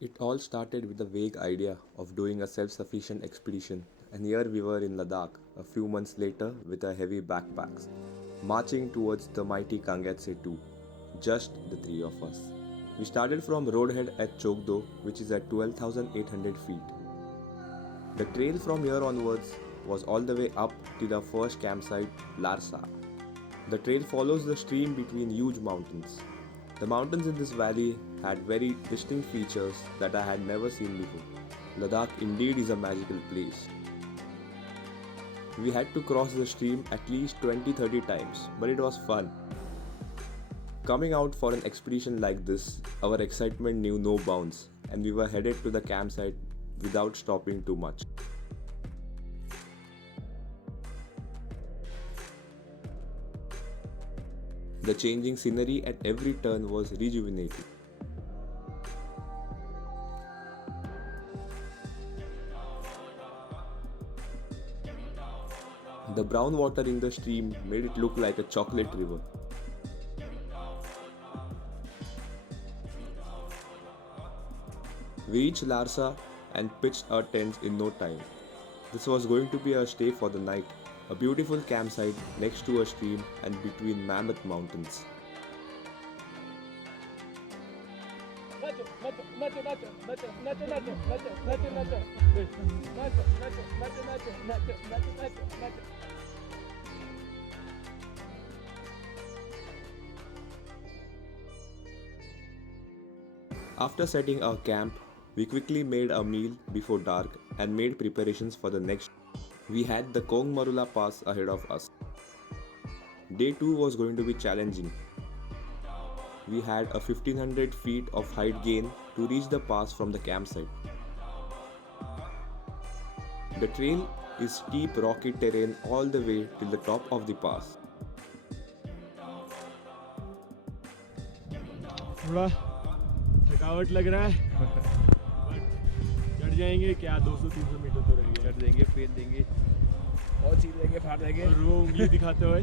It all started with a vague idea of doing a self sufficient expedition, and here we were in Ladakh a few months later with our heavy backpacks, marching towards the mighty Kang Yatse 2, just the three of us. We started from roadhead at Chokdo, which is at 12,800 feet. The trail from here onwards was all the way up till our first campsite, Larsa. The trail follows the stream between huge mountains. The mountains in this valley had very distinct features that I had never seen before. Ladakh indeed is a magical place. We had to cross the stream at least 20-30 times, but it was fun. Coming out for an expedition like this, our excitement knew no bounds, and we were headed to the campsite without stopping too much. The changing scenery at every turn was rejuvenating. The brown water in the stream made it look like a chocolate river. We reached Larsa and pitched our tents in no time. This was going to be our stay for the night, a beautiful campsite next to a stream and between mammoth mountains. After setting our camp, we quickly made a meal before dark and made preparations for the next. We had the Kong Marula Pass ahead of us. Day 2 was going to be challenging. We had a 1500 feet of height gain to reach the pass from the campsite. The trail is steep rocky terrain all the way till the top of the pass. थोड़ा थकावट लग रहा है but चढ़ जाएंगे क्या 200-300 metre तो रहेंगे चढ़ देंगे फेल देंगे और चीज देंगे फाड़ देंगे और वो उंगली दिखाते हुए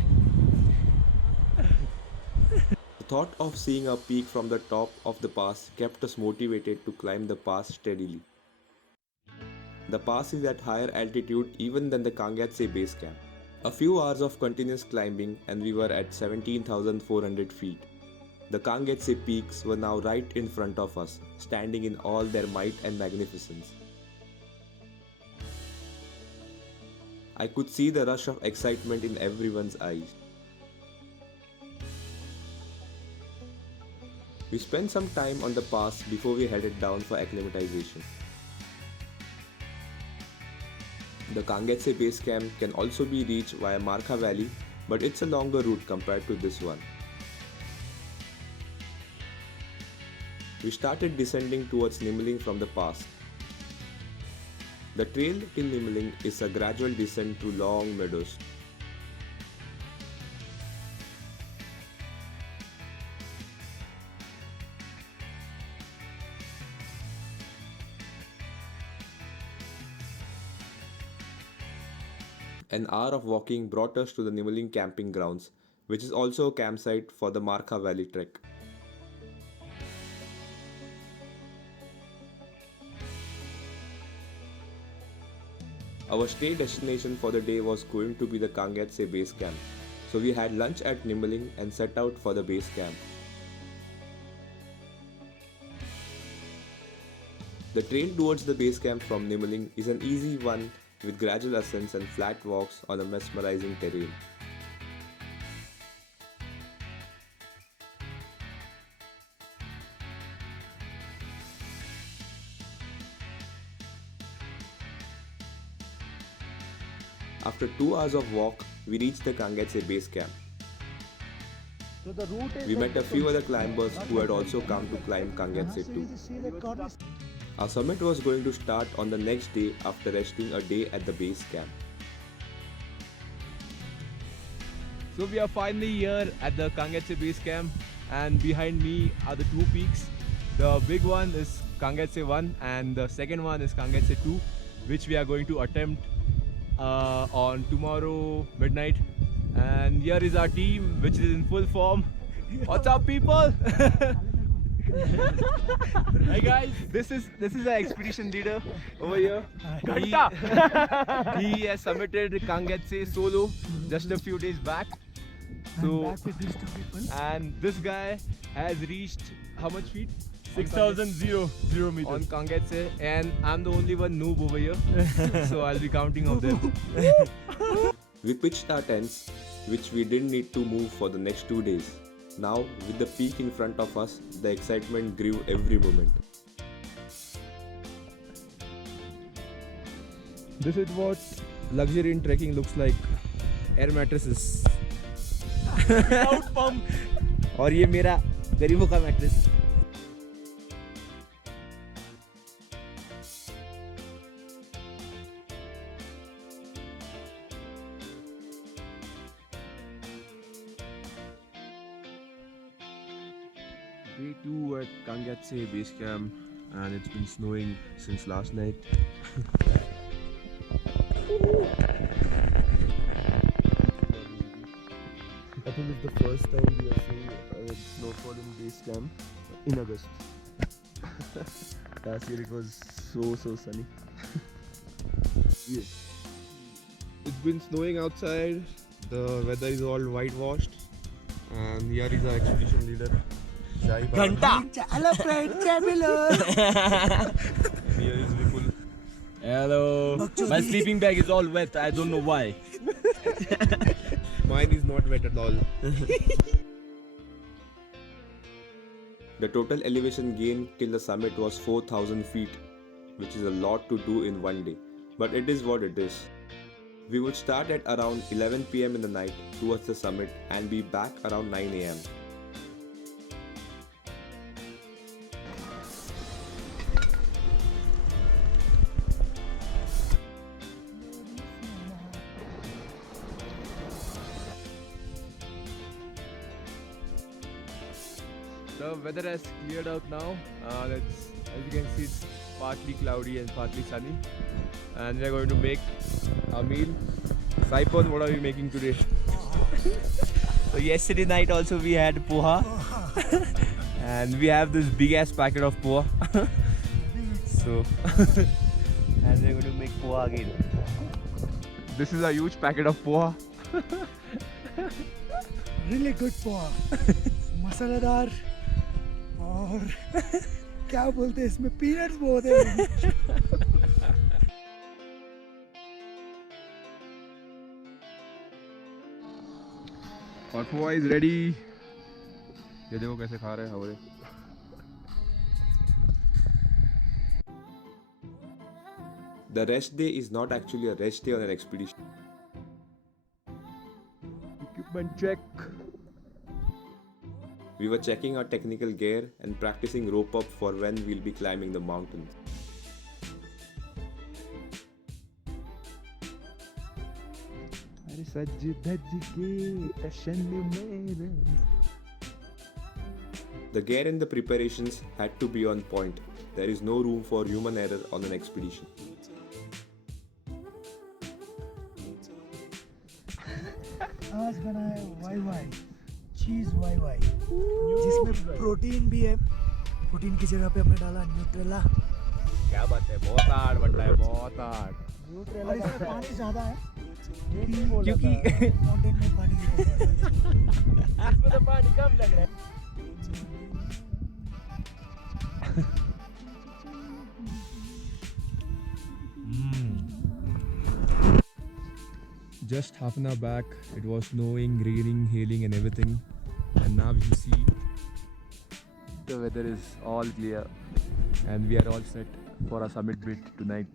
The thought of seeing a peak from the top of the pass kept us motivated to climb the pass steadily. The pass is at higher altitude even than the Kang Yatse base camp. A few hours of continuous climbing and we were at 17,400 feet. The Kang Yatse peaks were now right in front of us, standing in all their might and magnificence. I could see the rush of excitement in everyone's eyes. We spent some time on the pass before we headed down for acclimatization. The Kang Yatse base camp can also be reached via Markha Valley, but it's a longer route compared to this one. We started descending towards Nimling from the pass. The trail till Nimling is a gradual descent through long meadows. An hour of walking brought us to the Nimling camping grounds, which is also a campsite for the Markha Valley trek. Our stay destination for the day was going to be the Kang Yatse base camp, so we had lunch at Nimling and set out for the base camp. The trail towards the base camp from Nimling is an easy one with gradual ascents and flat walks on a mesmerizing terrain. After 2 hours of walk, we reached the Kang Yatse base camp. So the route is We met a few other climbers who had also come to climb Kang Yatse too. Our summit was going to start on the next day after resting a day at the base camp. So we are finally here at the Kang Yatse base camp, and behind me are the two peaks. The big one is Kang Yatse 1 and the second one is Kang Yatse 2, which we are going to attempt on tomorrow midnight. And here is our team, which is in full form. What's up, people? Hey guys. This is our expedition leader over here. He has submitted Kang Yatse solo just a few days back. So back with these two people. and this guy has reached how much feet? 6,000 meters. On Kang Yatse, and I'm the only one noob over here. So I'll be counting of them. We pitched our tents, which we didn't need to move for the next 2 days. Now, with the peak in front of us, the excitement grew every moment. This is what luxury in trekking looks like. Air mattresses. Without pump. और ये मेरा गरीबों का mattress. Day 2 at Kang Yatse base camp, and it's been snowing since last night. I think it's the first time we are seeing snowfall in base camp in August. Last year it was so sunny. Yeah. It's been snowing outside. The weather is all whitewashed, and here is our expedition leader. Hello friend, Here is Vipul. Hello. My sleeping bag is all wet. I don't know why. Mine is not wet at all. The total elevation gain till the summit was 4,000 feet, which is a lot to do in one day, but it is what it is. We would start at around 11 PM in the night towards the summit and be back around 9 AM. The weather has cleared out now. As you can see, it's partly cloudy and partly sunny. And we are going to make a meal. Saipon, what are we making today? So yesterday night also we had poha. And we have this big ass packet of poha. So and we're going to make poha again. This is a huge packet of poha. really good poha. मसालेदार और क्या बोलते हैं इसमें peanuts बहुत है. और poha is ready. ये देखो कैसे खा रहे हैं हवरे. The rest day is not actually a rest day on an expedition. Equipment check. We were checking our technical gear and practicing rope up for when we'll be climbing the mountains. The gear and the preparations had to be on point. There is no room for human error on an expedition. आज बना है Y चीज Y जिसमें protein भी है. Protein की जगह पे हमने डाला न्यूट्रेला. क्या बात है, बहुत हार्ड बन रहा है, बहुत हार्ड. और इसमें पानी ज्यादा है क्योंकि माउंटेन में पानी की कमी है. इसमें तो पानी कम लग रहा है. Just half an hour back, it was snowing, raining, hailing and everything. And now you see the weather is all clear and we are all set for our summit bit tonight.